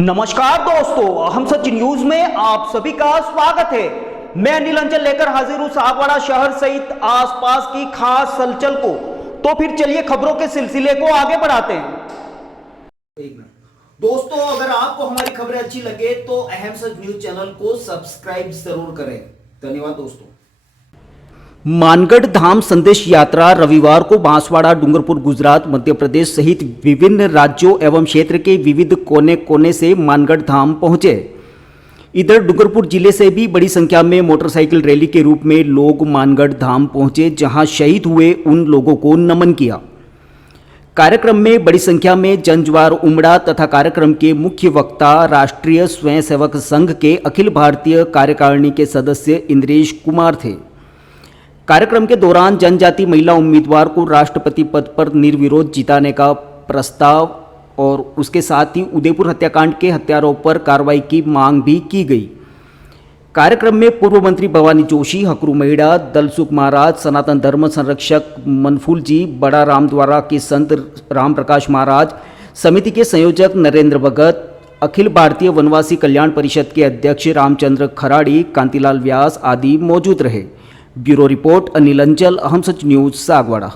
नमस्कार दोस्तों, हम सच न्यूज में आप सभी का स्वागत है। मैं अनिल अंचल लेकर हाजिर हूं सागवाड़ा शहर सहित आसपास की खास हलचल को। तो फिर चलिए खबरों के सिलसिले को आगे बढ़ाते हैं। दोस्तों, अगर आपको हमारी खबरें अच्छी लगे तो अहम सच न्यूज चैनल को सब्सक्राइब जरूर करें। धन्यवाद दोस्तों। मानगढ़ धाम संदेश यात्रा रविवार को बांसवाड़ा, डूंगरपुर, गुजरात, मध्य प्रदेश सहित विभिन्न राज्यों एवं क्षेत्र के विविध कोने कोने से मानगढ़ धाम पहुंचे। इधर डूंगरपुर जिले से भी बड़ी संख्या में मोटरसाइकिल रैली के रूप में लोग मानगढ़ धाम पहुंचे, जहां शहीद हुए उन लोगों को नमन किया। कार्यक्रम में बड़ी संख्या में जनज्वार उमड़ा तथा कार्यक्रम के मुख्य वक्ता राष्ट्रीय स्वयंसेवक संघ के अखिल भारतीय कार्यकारिणी के सदस्य इंद्रेश कुमार थे। कार्यक्रम के दौरान जनजाति महिला उम्मीदवार को राष्ट्रपति पद पर निर्विरोध जिताने का प्रस्ताव और उसके साथ ही उदयपुर हत्याकांड के हत्यारों पर कार्रवाई की मांग भी की गई। कार्यक्रम में पूर्व मंत्री भवानी जोशी, हकरू मेहड़ा, दलसुख महाराज, सनातन धर्म संरक्षक मनफूल जी, बड़ा रामद्वारा के संत राम प्रकाश महाराज, समिति के संयोजक नरेंद्र भगत, अखिल भारतीय वनवासी कल्याण परिषद के अध्यक्ष रामचंद्र खराड़ी, कांतिलाल व्यास आदि मौजूद रहे। ब्यूरो रिपोर्ट अनिल अंचल, अहम सच न्यूज, सागवाड़ा।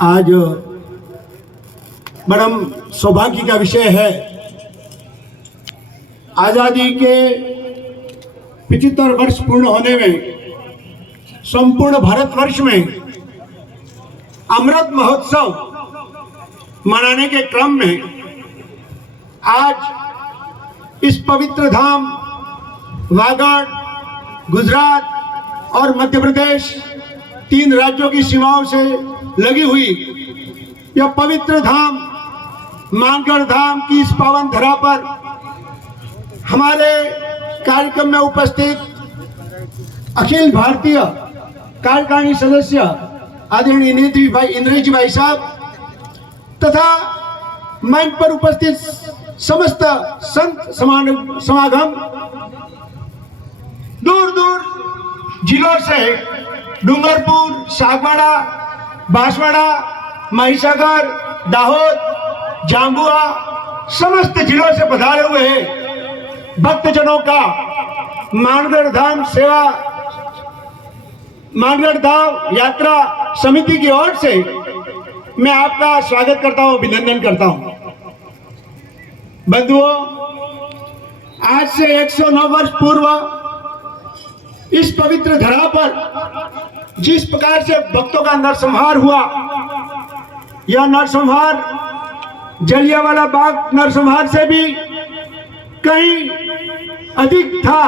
आज बड़ा सौभाग्य का विषय है। आजादी के 75 वर्ष पूर्ण होने में संपूर्ण भारतवर्ष में अमृत महोत्सव मनाने के क्रम में आज इस पवित्र धाम वागड़, गुजरात और मध्य प्रदेश, 3 राज्यों की सीमाओं से लगी हुई यह पवित्र धाम मानगढ़ धाम की इस पावन धरा पर हमारे कार्यक्रम में उपस्थित अखिल भारतीय कार्यकारिणी सदस्य आदरणीय इंद्रेश भाई साहब तथा मंच पर उपस्थित समस्त संत समागम, दूर दूर जिलों से डूंगरपुर, सागवाड़ा, बांसवाड़ा, महिसागर, दाहोद, झाबुआ समस्त जिलों से पधारे हुए भक्तजनों का मानगढ़ धाम सेवा, मानगढ़ धाम यात्रा समिति की ओर से मैं आपका स्वागत करता हूं, अभिनंदन करता हूं। बंधुओं, आज से 109 वर्ष पूर्व इस पवित्र धरा पर जिस प्रकार से भक्तों का नरसंहार हुआ, यह नरसंहार जलियांवाला बाग नरसंहार से भी कहीं अधिक था,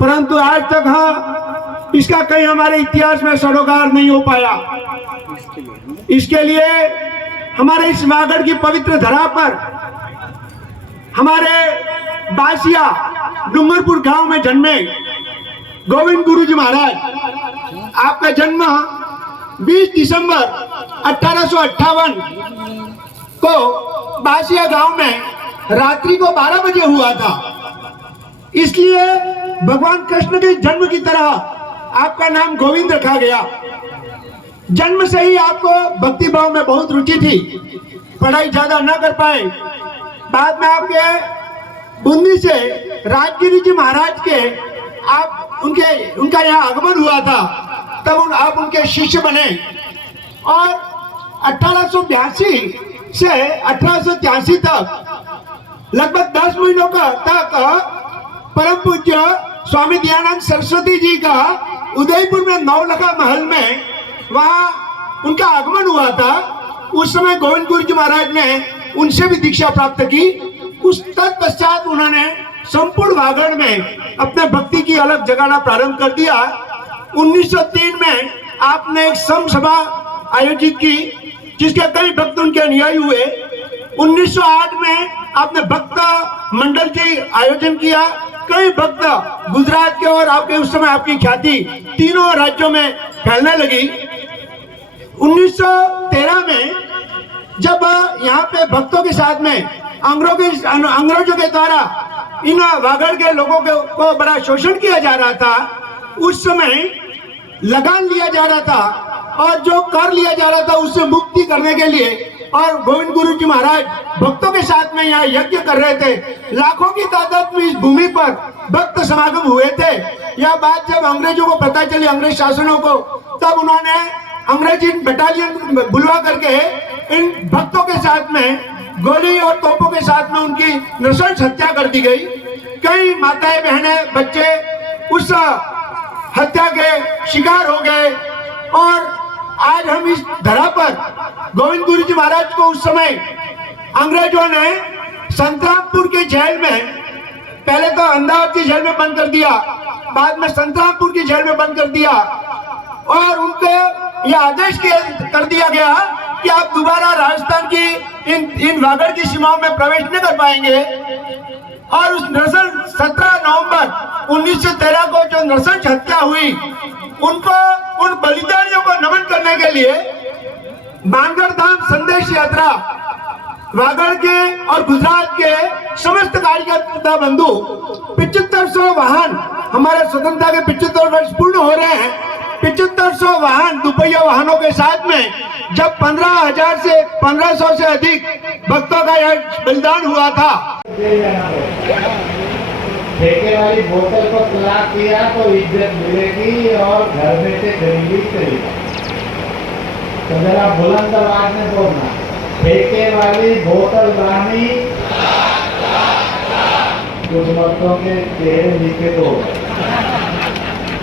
परंतु आज तक इसका कहीं हमारे इतिहास में सरोकार नहीं हो पाया। इसके लिए हमारे इस वागड़ की पवित्र धरा पर हमारे बासिया डूंगरपुर गांव में जन्मे गोविंद गुरु जी महाराज, आपका जन्म 20 दिसंबर 1858 को बासिया गांव में रात्रि को 12 बजे हुआ था। इसलिए भगवान कृष्ण के जन्म की तरह आपका नाम गोविंद रखा गया। जन्म से ही आपको भक्ति भाव में बहुत रुचि थी, पढ़ाई ज्यादा न कर पाए। बाद में आपके बुंदी से राजगिरी जी महाराज के उनका यहाँ आगमन हुआ था, तब आप उनके शिष्य बने और 1882 से 1883 तक लगभग 10 महीनों तक परम पूज्य स्वामी दयानंद सरस्वती जी का उदयपुर में नवलखा महल में वहां उनका आगमन हुआ था। उस समय गोविंद गुरु जी महाराज ने उनसे भी दीक्षा प्राप्त की। उस तत्पश्चात उन्होंने संपूर्ण वागड़ में अपने भक्ति की अलग जगाना प्रारंभ कर दिया। 1903 में आपने एक सम सभा आयोजित की, जिसके कई भक्त उनके अनुयायी हुए। 1908 में आपने भक्त मंडल की आयोजन किया। कई भक्त गुजरात के और आपके उस समय आपकी ख्याति तीनों राज्यों में फैलने लगी। 1913 में जब यहाँ पे भक्तों के साथ में अंग्रेजों के द्वारा इन वागड़ के लोगों को बड़ा शोषण किया जा रहा था, उस समय लगान लिया जा रहा था और जो कर लिया जा रहा था उससे मुक्ति करने के लिए और गोविंद गुरु जी महाराज भक्तों के साथ में यहाँ यज्ञ कर रहे थे। लाखों की तादाद में इस भूमि पर भक्त समागम हुए थे। यह बात जब अंग्रेजों को पता चली, अंग्रेज शासनों को, तब उन्होंने अंग्रेजी बटालियन बुलवा करके इन भक्तों के साथ में गोली और तोपों के साथ में उनकी नृशंस हत्या कर दी गई। कई माताएं बहनें बच्चे उस हत्या के शिकार हो गए और आज हम इस धरा पर गोविंद गुरु जी महाराज को उस समय अंग्रेजों ने संतरामपुर के जेल में, पहले तो अहमदाबाद की जेल में बंद कर दिया, बाद में संतरामपुर की जेल में बंद कर दिया और उनको यह आदेश कर दिया गया कि आप दोबारा राजस्थान की इन वागड़ की सीमाओं में प्रवेश नहीं कर पाएंगे। और उस नृशंस 17 नवंबर 1913 को जो नृशंस हत्या हुई, उनको, उन बलिदानियों को नमन करने के लिए मानगढ़ धाम संदेश यात्रा वागड़ के और गुजरात के समस्त कार्यकर्ता बंधु 7500 वाहन, हमारे स्वतंत्रता के 75 वर्ष पूर्ण हो रहे हैं, 7500 वाहन, दुपहिया वाहनों के साथ में जब 1500 से अधिक भक्तों का यह बलिदान हुआ था। ठेके वाली बोतल को तलाक किया तो इज्जत मिलेगी और घर बैठे गरीबी चलेगी। तो जरा बुलंद आवाज में बोलना, ठेके वाली बोतल रानी, कुछ मर्दों के चेहरे लिखे तो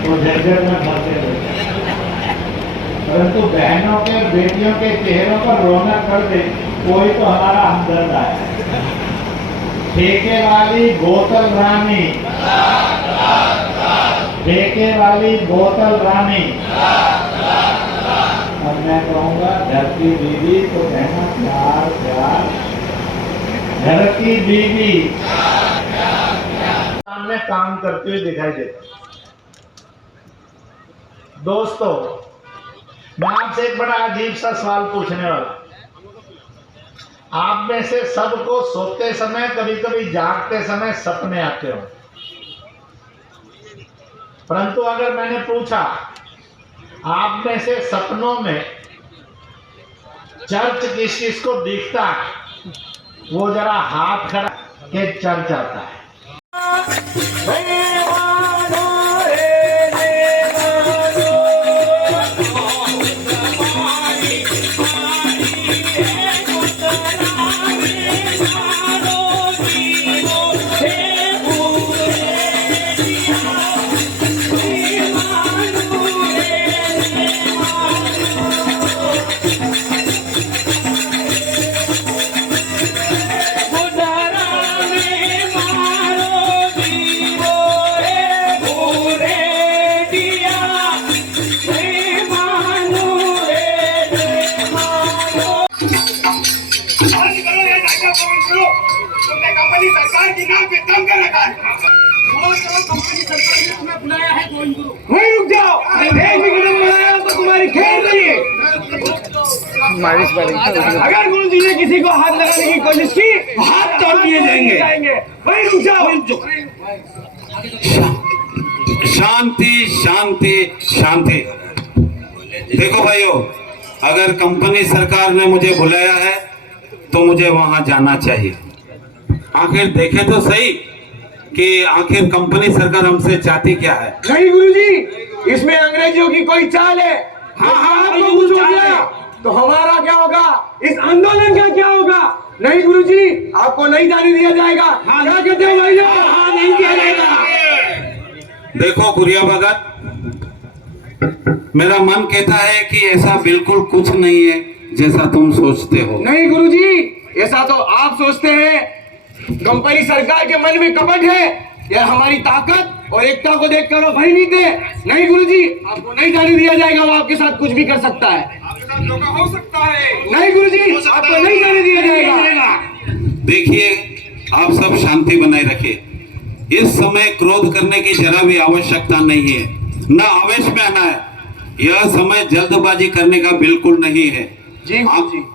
झंझट में फंसे हुए, परंतु बहनों के बेटियों के चेहरों पर रौनक कर दे कोई तो हमारा हमदर्द आया। ठेके वाली बोतल रानी, ठेके वाली बोतल रानी, और मैं कहूँगा घर की बीवी तो कहना प्यार प्यार, घर की बीवी सामने काम करते हुए दिखाई देता। दोस्तों, मैं आपसे एक बड़ा अजीब सा सवाल पूछने वाला। आप में से सबको सोते समय, कभी कभी जागते समय सपने आते हो, परंतु अगर मैंने पूछा आप में से सपनों में चर्च किस किस को दिखता है, वो जरा हाथ खड़ा के चर्च आता है। तुमने कंपनी सरकार की नाम पे दम कर रखा है। कंपनी सरकार ने तुम्हें बुलाया है गोविंद गुरु। वहीं रुक जाओ, एक भी कदम बढ़ाया तो तुम्हारी खेल रही है। अगर गुरु जी ने किसी को हाथ लगाने की कोशिश की, हाथ तोड़ दिए जाएंगे। वहीं रुक जाओ। शांति शांति शांति। देखो भाइयों, अगर कंपनी सरकार ने मुझे बुलाया है तो मुझे वहां जाना चाहिए। आखिर देखे तो सही कि आखिर कंपनी सरकार हमसे चाहती क्या है। नहीं गुरुजी, इसमें अंग्रेजों की कोई चाल है। हाँ, आपको कुछ हो गया तो हमारा क्या होगा, इस आंदोलन का क्या होगा? नहीं गुरुजी, आपको नहीं जाने दिया जाएगा। क्या कहते हो भैया? हाँ, नहीं दिया जाएगा। देखो गुरिया भगत, मेरा मन कहता है कि ऐसा बिल्कुल कुछ नहीं है जैसा तुम सोचते हो। नहीं गुरुजी, ऐसा तो आप सोचते हैं। कंपनी सरकार के मन में कपट है। यह हमारी ताकत और एकता को देखकर वो भय नहीं थे। नहीं गुरुजी, आपको नहीं जाने दिया जाएगा। वो आपके साथ कुछ भी कर सकता है। आपके साथ धोखा हो सकता है। नहीं गुरुजी, आपको नहीं जाने दिया जाएगा। देखिए, आप सब शांति बनाए रखिए। इस समय क्रोध करने की जरा भी आवश्यकता नहीं है, ना आवेश में आना है। यह समय जल्दबाजी करने का बिल्कुल नहीं है। जी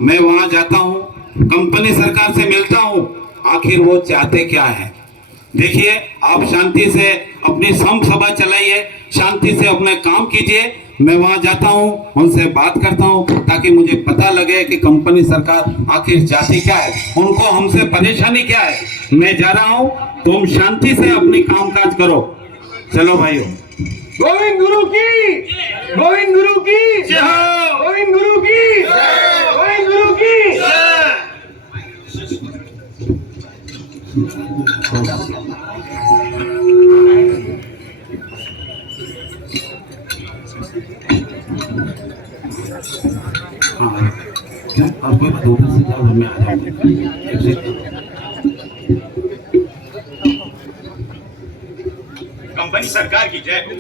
मैं वहां जाता हूँ, कंपनी सरकार से मिलता हूँ, आखिर वो चाहते क्या है। देखिए, आप शांति से अपनी सभा चलाइए, शांति से अपने काम कीजिए। मैं वहां जाता हूँ, उनसे बात करता हूँ, ताकि मुझे पता लगे कि कंपनी सरकार आखिर चाहती क्या है, उनको हमसे परेशानी क्या है। मैं जा रहा हूँ, तुम शांति से अपनी कामकाज करो। चलो भाइयों। गोविंद गुरु की, गोविंद गुरु की जय, गोविंद गुरु की, गोविंद गुरु की जय। क्या आपको उधर से जाओ, मैं आ जाऊंगा। कंपनी सरकार की जय हो।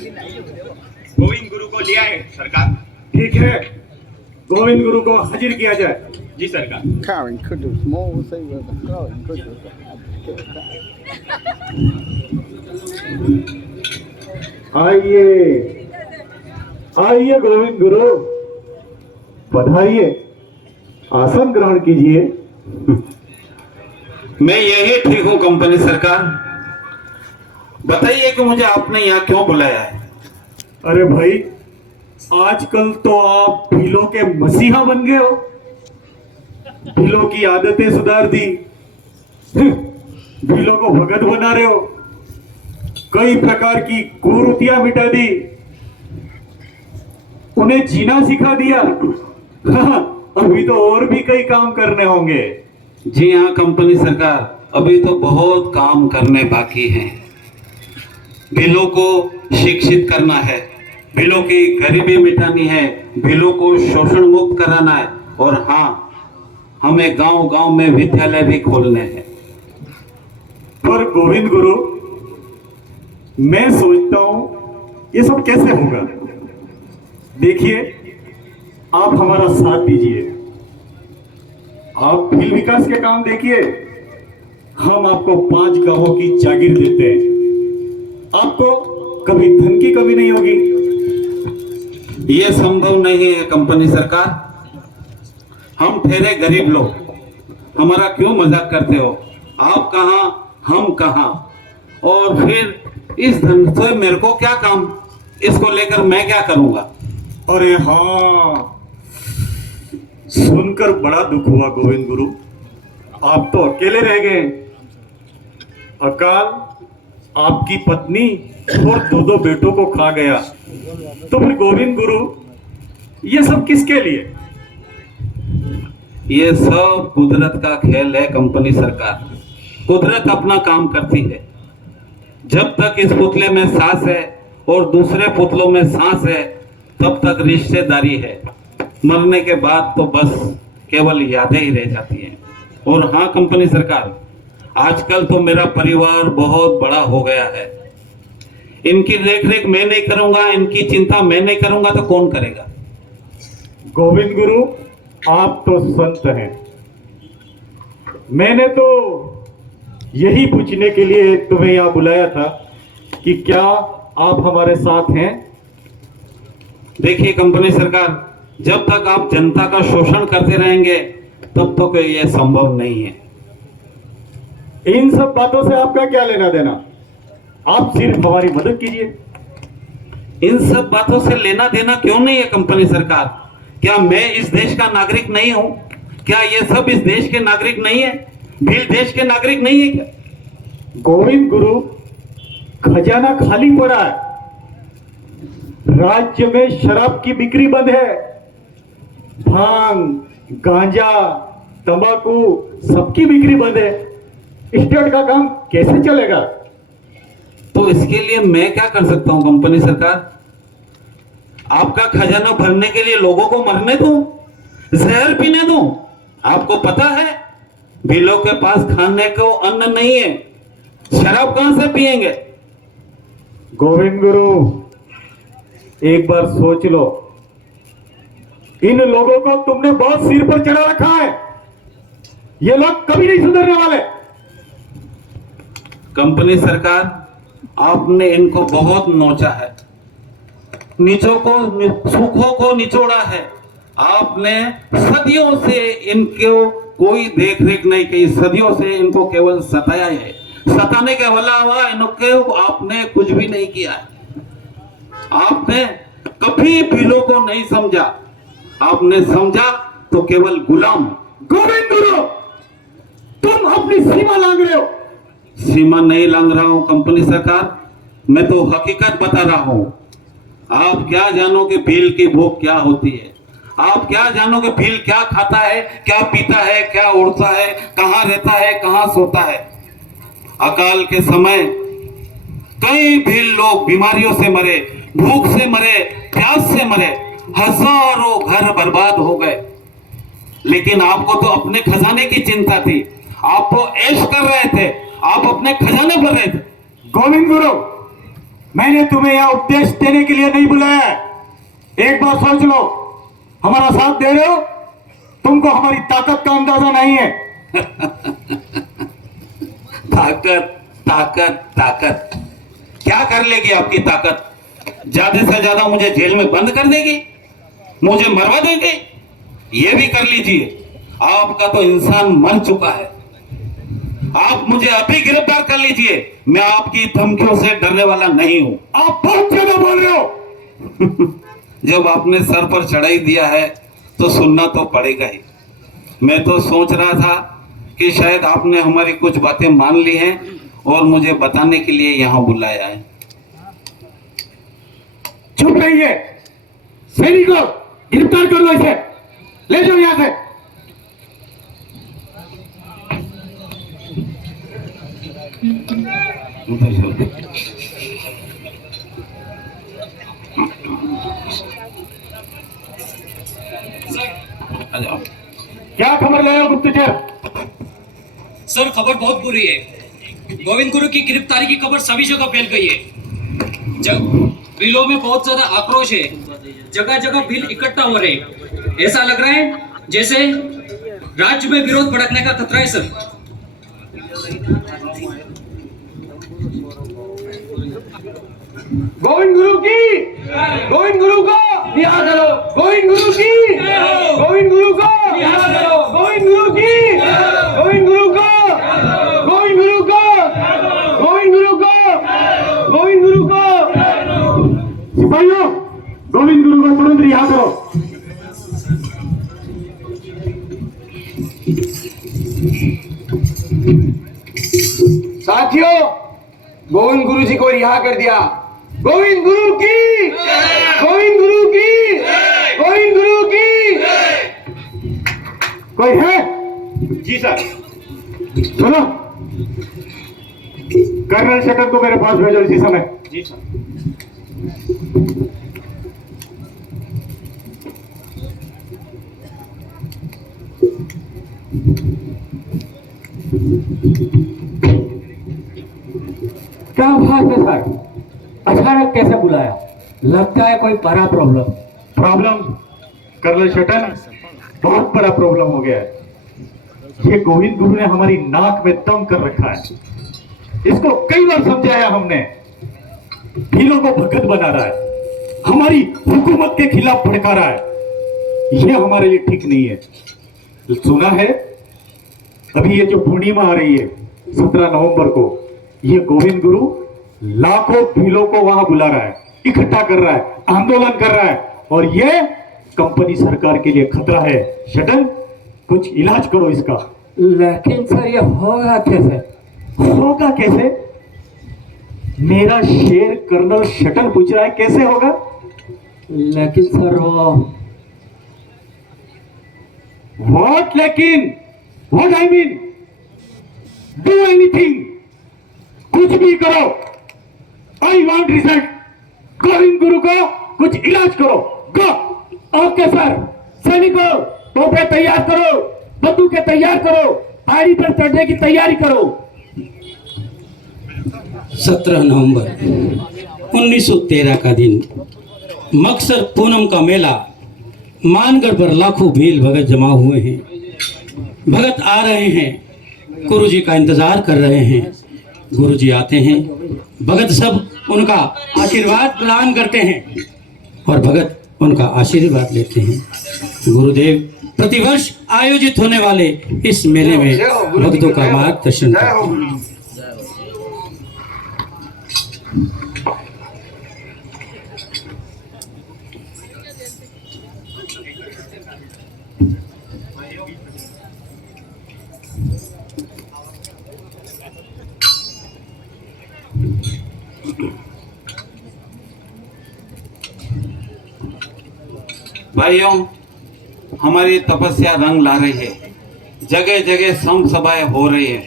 गोविंद गुरु को लिया है सरकार। ठीक है, गोविंद गुरु को हाजिर किया जाए। जी सरकार। Karen Kudus, more will say with the Karen Kudus. आइए आइए गोविंद गुरु, पधारिए, आसन ग्रहण कीजिए। मैं यही ठीक हूँ कंपनी सरकार। बताइए कि मुझे आपने यहाँ क्यों बुलाया है। अरे भाई, आजकल तो आप भीलों के मसीहा बन गए हो, भीलों की आदतें सुधार दी, भीलों को भगत बना रहे हो, कई प्रकार की कुरीतियां मिटा दी, उन्हें जीना सिखा दिया। हाँ, अभी तो और भी कई काम करने होंगे। जी हाँ कंपनी सरकार, अभी तो बहुत काम करने बाकी हैं। भीलों को शिक्षित करना है, भीलों की गरीबी मिटानी है, भीलों को शोषण मुक्त कराना है, और हाँ, हमें गांव गांव में विद्यालय भी खोलने हैं। पर गोविंद गुरु, मैं सोचता हूं ये सब कैसे होगा। देखिए, आप हमारा साथ दीजिए, आप भील विकास के काम देखिए, हम आपको 5 गांवों की जागीर देते हैं, आपको कभी धन की कमी नहीं होगी। ये संभव नहीं है कंपनी सरकार, हम ठहरे गरीब लोग, हमारा क्यों मजाक करते हो। आप कहां, हम कहां, और फिर इस धन से मेरे को क्या काम, इसको लेकर मैं क्या करूंगा। अरे हाँ, सुनकर बड़ा दुख हुआ गोविंद गुरु, आप तो अकेले रह गए। अकाल आपकी पत्नी और 2 बेटों को खा गया, तो फिर गोविंद गुरु ये सब किसके लिए। ये सब कुदरत का खेल है कंपनी सरकार। कुदरत अपना काम करती है। जब तक इस पुतले में सांस है और दूसरे पुतलों में सांस है, तब तक रिश्तेदारी है। मरने के बाद तो बस केवल यादें ही रह जाती हैं। और हाँ कंपनी सरकार, आजकल तो मेरा परिवार बहुत बड़ा हो गया है। इनकी देखरेख मैं नहीं करूंगा, इनकी चिंता मैं नहीं करूंगा, तो कौन करेगा। गोविंद गुरु, आप तो संत हैं। मैंने तो यही पूछने के लिए तुम्हें यहां बुलाया था कि क्या आप हमारे साथ हैं। देखिए कंपनी सरकार, जब तक आप जनता का शोषण करते रहेंगे तब तक ये संभव नहीं है। इन सब बातों से आपका क्या लेना देना, आप सिर्फ हमारी मदद कीजिए। इन सब बातों से लेना देना क्यों नहीं है कंपनी सरकार। क्या मैं इस देश का नागरिक नहीं हूं? क्या ये सब इस देश के नागरिक नहीं है? भील देश के नागरिक नहीं है क्या? गोविंद गुरु, खजाना खाली पड़ा है, राज्य में शराब की बिक्री बंद है, भांग, गांजा, तंबाकू सबकी बिक्री बंद है। स्टेट का काम कैसे चलेगा। तो इसके लिए मैं क्या कर सकता हूं कंपनी सरकार। आपका खजाना भरने के लिए लोगों को मरने दूं, जहर पीने दूं। आपको पता है भीलों के पास खाने को अन्न नहीं है, शराब कहां से पिएंगे। गोविंद गुरु, एक बार सोच लो, इन लोगों को तुमने बहुत सिर पर चढ़ा रखा है, ये लोग कभी नहीं सुधरने वाले। कंपनी सरकार, आपने इनको बहुत नोचा है, नीचों को, सुखों को निचोड़ा है। आपने सदियों से इनको कोई देख रेख नहीं की, सदियों से इनको केवल सताया है। सताने के अलावा इनको आपने कुछ भी नहीं किया है। आपने कभी भीलों को नहीं समझा। आपने समझा तो केवल गुलाम। गोविंद गुरु, तुम अपनी सीमा लांग रहे हो। सीमा नहीं लांग रहा हूं कंपनी सरकार, मैं तो हकीकत बता रहा हूं। आप क्या जानोगे भील की भूख क्या होती है? आप क्या जानोगे भील क्या खाता है, क्या पीता है, क्या उड़ता है, कहां रहता है, कहां सोता है? अकाल के समय कई भील लोग बीमारियों से मरे, भूख से मरे, प्यास से मरे, हजारों घर बर्बाद हो गए। लेकिन आपको तो अपने खजाने की चिंता थी, आप तो ऐश कर रहे थे, आप अपने खजाने भर रहे थे। गोविंद गुरु, मैंने तुम्हें यह उपदेश देने के लिए नहीं बुलाया है। एक बार सोच लो, हमारा साथ दे रहे हो, तुमको हमारी ताकत का अंदाजा नहीं है। ताकत ताकत ताकत, क्या कर लेगी आपकी ताकत? ज्यादा से ज्यादा मुझे जेल में बंद कर देगी, मुझे मरवा देगी। ये भी कर लीजिए, आपका तो इंसान मर चुका है। आप मुझे अभी गिरफ्तार कर लीजिए, मैं आपकी धमकियों से डरने वाला नहीं हूं। आप बहुत ज्यादा बोल रहे हो। जब आपने सर पर चढ़ाई दिया है तो सुनना तो पड़ेगा ही। मैं तो सोच रहा था कि शायद आपने हमारी कुछ बातें मान ली हैं और मुझे बताने के लिए यहां बुलाया है। चुप रहिए, सैनिकों, गिरफ्तार कर लो इसे, ले जाओ यहां से। क्या खबर ले रहे हो गुप्तचर? सर, खबर बहुत बुरी है। गोविंद गुरु की गिरफ्तारी की खबर सभी जगह फैल गई है। जब बिलों में बहुत ज्यादा आक्रोश है, जगह जगह बिल इकट्ठा हो रहे हैं। ऐसा लग रहा है जैसे राज्य में विरोध भड़कने का खतरा है सर। गोविंद गुरु की, गोविंद गुरु को रिहा करो, गोविंद गुरु की, गोविंद गुरु को रिहा करो, गोविंद गुरु की, गोविंद गुरु को, गोविंद गुरु को, गोविंद गुरु को, गोविंद गुरु को। सिपाहियों, गोविंद गुरु को तुरंत रिहा करो। साथियों, गोविंद गुरु जी को रिहा कर दिया। गोविंद गुरु की, गोविंद गुरु की, गोविंद गुरु की। कोई है? जी सर। सुनो, कर्नल शटर को मेरे पास भेजो इसी समय। जी सर। क्या बात है सर, अचानक कैसे बुलाया? लगता है कोई बड़ा प्रॉब्लम। प्रॉब्लम कर्नल शटर, बहुत बड़ा प्रॉब्लम हो गया है। ये गोविंद गुरु ने हमारी नाक में दम कर रखा है। इसको कई बार समझाया हमने, भीलों को भगत बना रहा है, हमारी हुकूमत के खिलाफ भड़का रहा है। ये हमारे लिए ठीक नहीं है। सुना है अभी ये जो पूर्णिमा आ रही है 17 नवंबर को, ये गोविंद गुरु लाखों भीलों को वहां बुला रहा है, इकट्ठा कर रहा है, आंदोलन कर रहा है, और ये कंपनी सरकार के लिए खतरा है। शटन, कुछ इलाज करो इसका। लेकिन सर ये होगा कैसे? होगा कैसे? मेरा शेर कर्नल शटन पूछ रहा है कैसे होगा। लेकिन सर वो व्हाट लेकिन? What I mean? Do anything, कुछ भी करो। I want result. Govind Guru को कुछ इलाज करो। गो। Okay sir. सैनिकों, तोपे तैयार करो, बंदूकें तैयार करो, पहाड़ी पर चढ़ने की तैयारी करो। 17 नवंबर 1913 का दिन, मकसर पूनम का मेला। मानगढ़ पर लाखों भील भगत जमा हुए हैं। भगत आ रहे हैं, गुरुजी का इंतजार कर रहे हैं। गुरुजी आते हैं, भगत सब उनका आशीर्वाद प्रदान करते हैं और भगत उनका आशीर्वाद लेते हैं। गुरुदेव प्रतिवर्ष आयोजित होने वाले इस मेले में भक्तों का मार्गदर्शन करते हैं। भाइयों, हमारी तपस्या रंग ला रही है, जगह जगह सम सभाएं हो रही है,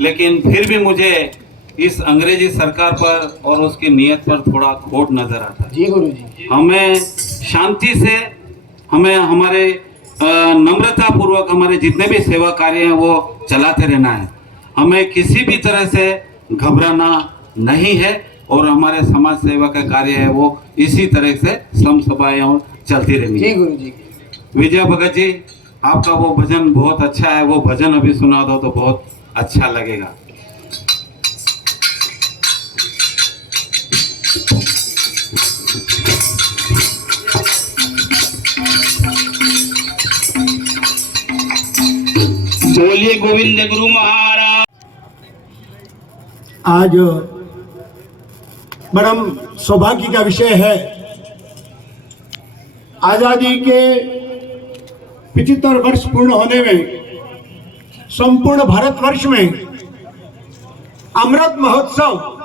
लेकिन फिर भी मुझे इस अंग्रेजी सरकार पर और उसकी नीयत पर थोड़ा खोट नजर आता है। जी गुरु जी। हमें शांति से, हमें हमारे नम्रता पूर्वक हमारे जितने भी सेवा कार्य हैं वो चलाते रहना है। हमें किसी भी तरह से घबराना नहीं है और हमारे समाज सेवा का कार्य है वो इसी तरह से सम सभाएं और चलती रहनी जी है। गुरु जी। विजय भगत जी, आपका वो भजन बहुत अच्छा है, वो भजन अभी सुना दो तो बहुत अच्छा लगेगा। बोलिए गोविंद गुरु महाराज। आज परम सौभाग्य का विषय है, आजादी के 75 वर्ष पूर्ण होने में संपूर्ण भारतवर्ष में अमृत महोत्सव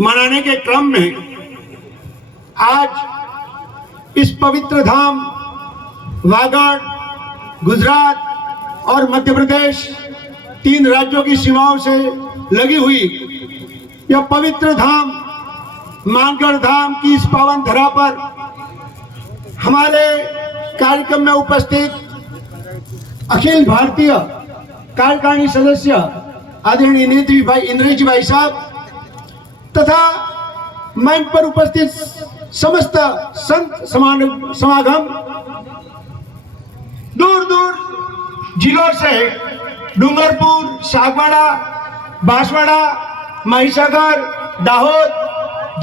मनाने के क्रम में आज इस पवित्र धाम वागड़, गुजरात और मध्य प्रदेश, 3 राज्यों की सीमाओं से लगी हुई यह पवित्र धाम मानगढ़ धाम की इस पावन धरा पर हमारे कार्यक्रम में उपस्थित अखिल भारतीय कार्यकारिणी सदस्य आदरणीय इंद्रेश भाई साहब तथा मंच पर उपस्थित समस्त संत समागम, दूर दूर जिलों से, डूंगरपुर, सागवाड़ा, बांसवाड़ा, महिसागर, दाहोद,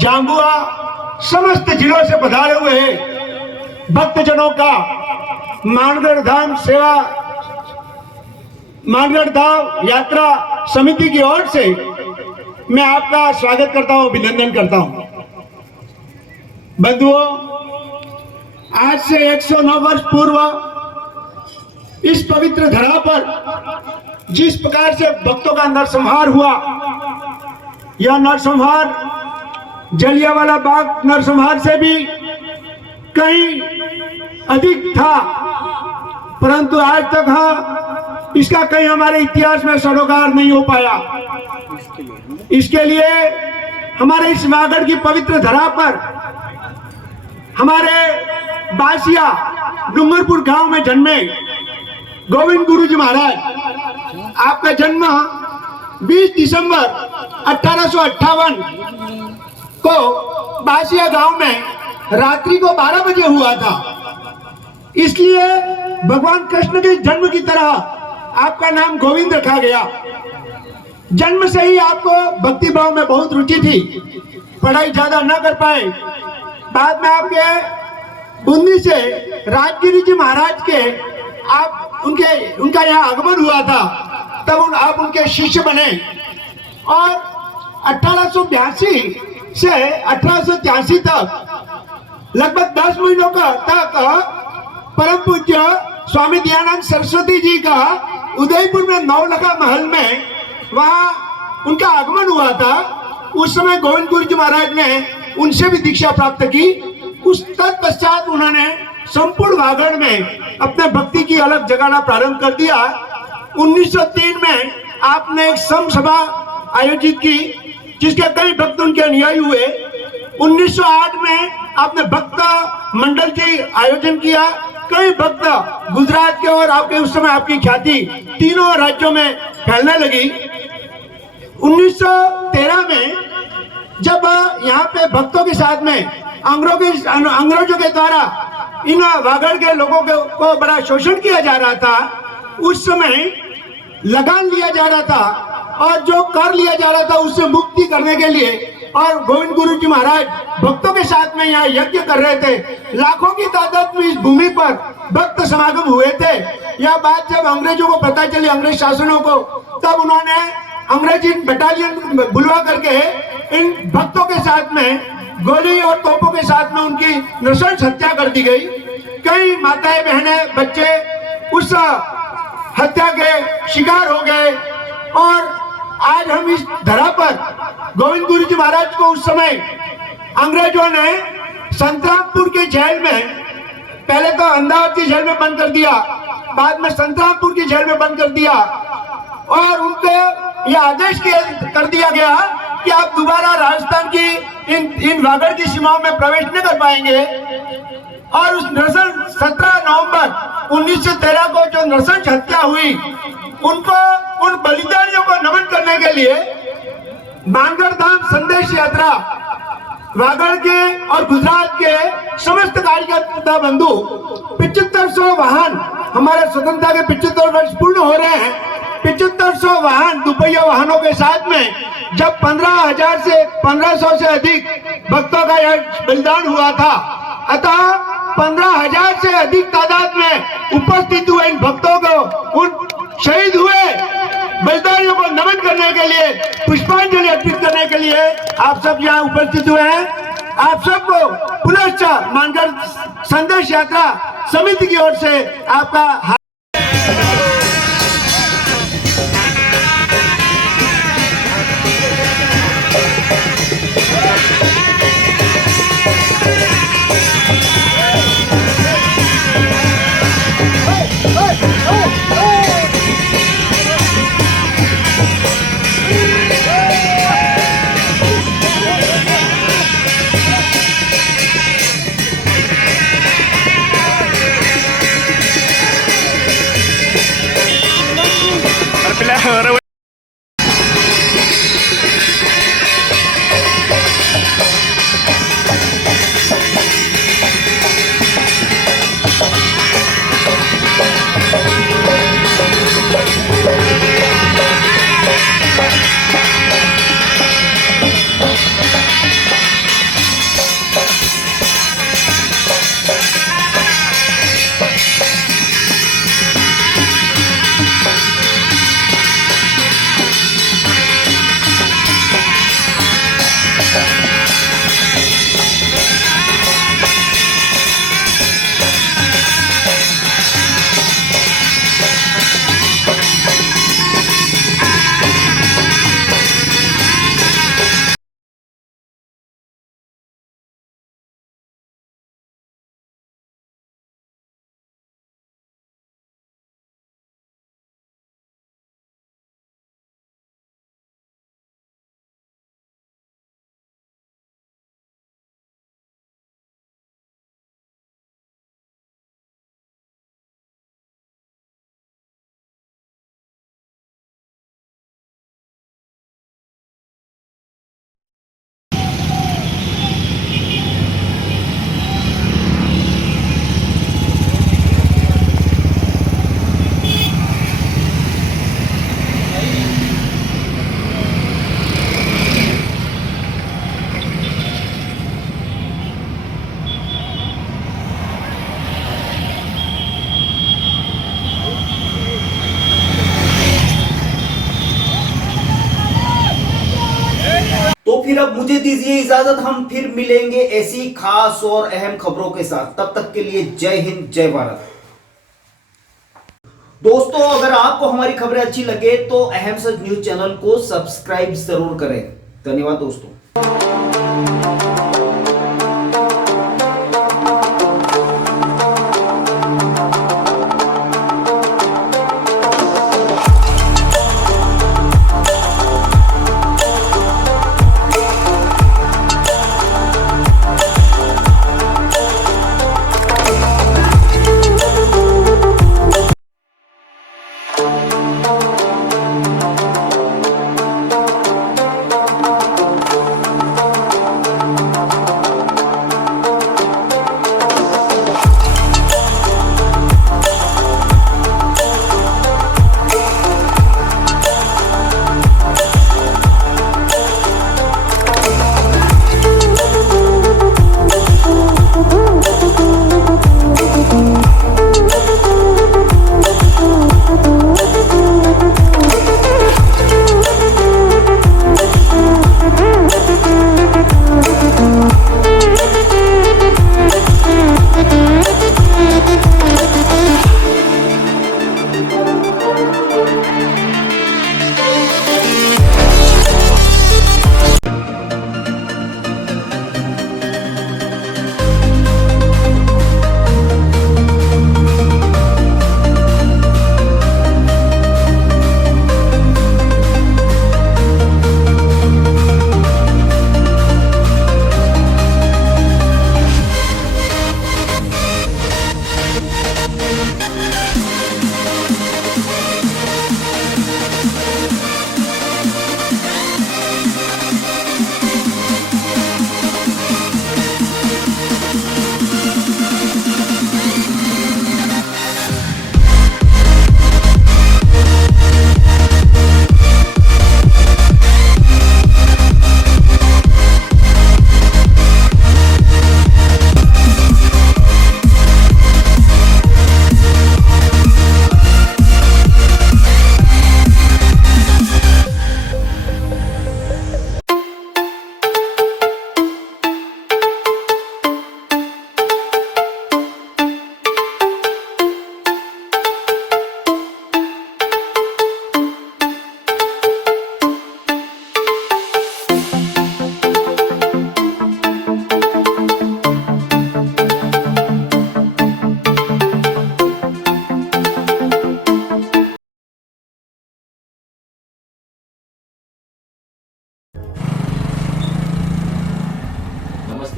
जाम्बुआ, समस्त जिलों से पधारे हुए भक्तजनों का मानगढ़ धाम यात्रा समिति की ओर से मैं आपका स्वागत करता हूं, अभिनंदन करता हूं। बंधुओं, आज से 109 वर्ष पूर्व इस पवित्र धरा पर जिस प्रकार से भक्तों का नरसंहार हुआ, यह नरसंहार जलियांवाला बाग नरसंहार से भी कहीं अधिक था, परंतु आज तक इसका कहीं हमारे इतिहास में सरोकार नहीं हो पाया। इसके लिए हमारे इस वागड़ की पवित्र धरा पर हमारे बासिया डूंगरपुर गांव में जन्मे गोविंद गुरु जी महाराज, आपका जन्म 20 दिसंबर 1858 को बासिया गांव में रात्रि को 12 बजे हुआ था। इसलिए भगवान कृष्ण के जन्म की तरह आपका नाम गोविंद रखा गया। जन्म से ही आपको भक्ति भाव में बहुत रुचि थी, पढ़ाई ज्यादा न कर पाए। बाद में आपके बुंदी से राजगिरी जी महाराज के उनका यहाँ आगमन हुआ था, तब आप उनके शिष्य बने और 1882 से 1883 तक लगभग 10 महीनों तक परम पूज्य स्वामी दयानंद सरस्वती जी का उदयपुर में नौलखा महल में वहाँ उनका आगमन हुआ था। उस समय गोविंद गुरु जी महाराज ने उनसे भी दीक्षा प्राप्त की। उस तत्पश्चात उन्होंने संपूर्ण वागड़ में अपने भक्ति की अलग जगाना प्रारंभ कर दिया। 1903 में आपने एक सम सभा आयोजित की, जिसके कई भक्त उनके अनुयायी हुए। 1908 में आपने भक्त मंडल की आयोजन किया। कई भक्त गुजरात के और आपके उस समय आपकी ख्याति तीनों राज्यों में फैलने लगी। 1913 में जब यहाँ पे भक्तों के साथ में अंग्रेजों के द्वारा इन वागड़ के लोगों को बड़ा शोषण किया जा रहा था, उस समय लगान लिया जा रहा था और जो कर लिया जा रहा था उससे मुक्ति करने के लिए और गोविंद गुरु जी महाराज भक्तों के साथ में यहाँ यज्ञ कर रहे थे। लाखों की तादाद में इस भूमि पर भक्त समागम हुए थे। यह बात जब अंग्रेजों को पता चली, अंग्रेज शासनों को, तब उन्होंने अंग्रेजी बटालियन बुलवा करके इन भक्तों के साथ में गोली और तोपों के साथ में उनकी नृशंस हत्या कर दी गई। कई माताएं, बहनें, बच्चे उस हत्या के शिकार हो गए और आज हम इस धरा पर गोविंद गुरु जी महाराज को उस समय अंग्रेजों ने संतरामपुर के जेल में, पहले तो अहमदाबाद की जेल में बंद कर दिया, बाद में संतरामपुर की जेल में बंद कर दिया और उनको यह आदेश कर दिया गया कि आप दोबारा राजस्थान की इन वागड़ की सीमाओं में प्रवेश नहीं कर पाएंगे। और उस नरसंस 17 नवंबर 1913 को जो नरसंस हत्या हुई, उनको उन बलिदानियों को नमन करने के लिए मानगढ़ धाम संदेश यात्रा वागड़ के और गुजरात के समस्त कार्यकर्ता बंधु 7500 वाहन, हमारे स्वतंत्रता के 75 वर्ष पूर्ण हो रहे हैं, 7500 वाहन दुपहिया वाहनों के साथ में जब 1500 से अधिक भक्तों का यह बलिदान हुआ था, अतः 15,000 से अधिक तादाद में उपस्थित हुए इन भक्तों को, उन शहीद हुए बलिदानियों को नमन करने के लिए, पुष्पांजलि अर्पित करने के लिए आप सब यहाँ उपस्थित हुए हैं। आप सबको पुनश्च मानगढ़ संदेश यात्रा समिति की ओर से आपका फिर अब मुझे दीजिए इजाजत, हम फिर मिलेंगे ऐसी खास और अहम खबरों के साथ। तब तक के लिए जय हिंद, जय भारत। दोस्तों, अगर आपको हमारी खबरें अच्छी लगे तो अहम सच न्यूज चैनल को सब्सक्राइब जरूर करें। धन्यवाद दोस्तों।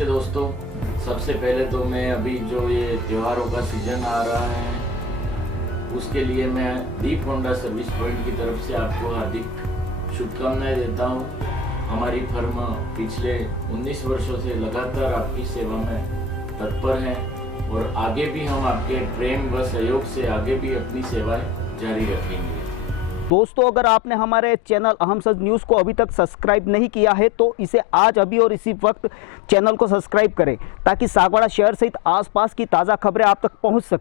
दोस्तों, सबसे पहले तो मैं अभी जो ये त्योहारों का सीजन आ रहा है उसके लिए मैं दीप होंडा सर्विस पॉइंट की तरफ से आपको हार्दिक शुभकामनाएं देता हूं। हमारी फर्म पिछले 19 वर्षों से लगातार आपकी सेवा में तत्पर है और आगे भी हम आपके प्रेम व सहयोग से आगे भी अपनी सेवाएं जारी रखेंगे। दोस्तों, अगर आपने हमारे चैनल अहम सच न्यूज़ को अभी तक सब्सक्राइब नहीं किया है तो इसे आज अभी और इसी वक्त चैनल को सब्सक्राइब करें ताकि सागवाड़ा शहर सहित आसपास की ताज़ा खबरें आप तक पहुंच सकें।